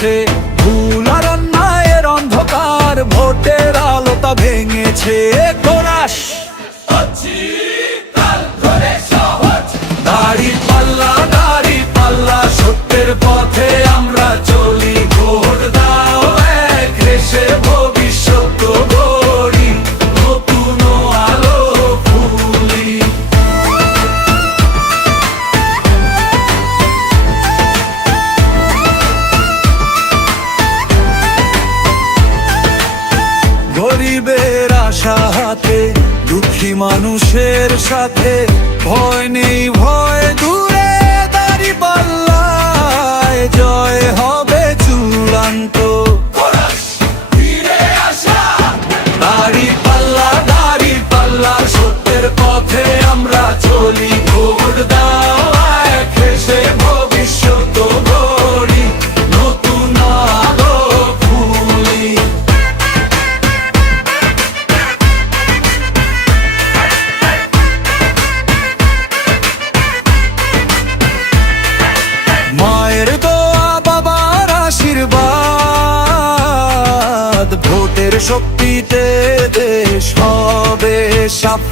গেছে, ভুল আর অন্যায়ের অন্ধকার ভোটের আলোটা ভেঙেছে। কোরাস দাড়ি পাল্লা, দাড়ি পাল্লা, সত্যের পথে আমরা চলি। ভোট দাও এক দেশে ভবিষ্যৎ গড়ি, নতুন আলো ফুলি। গরিবের আশা হাতে, দুঃখী মানুষের সাথে, ভয় নেই ভয় দূরে, দাড়ি পাল্লায় জয় হবে চূড়ান্ত। দাড়ি পাল্লা, দাড়ি পাল্লা, সত্যের পথে আমরা চলি। ভোট দাও এক দেশে ভবিষ্যৎ গড়ি, নতুন আলো ফুলি। মায়ের দোয়া, বাবার আশীর্বাদ, ভোটের শক্তিতে দেশ হবে সাফ।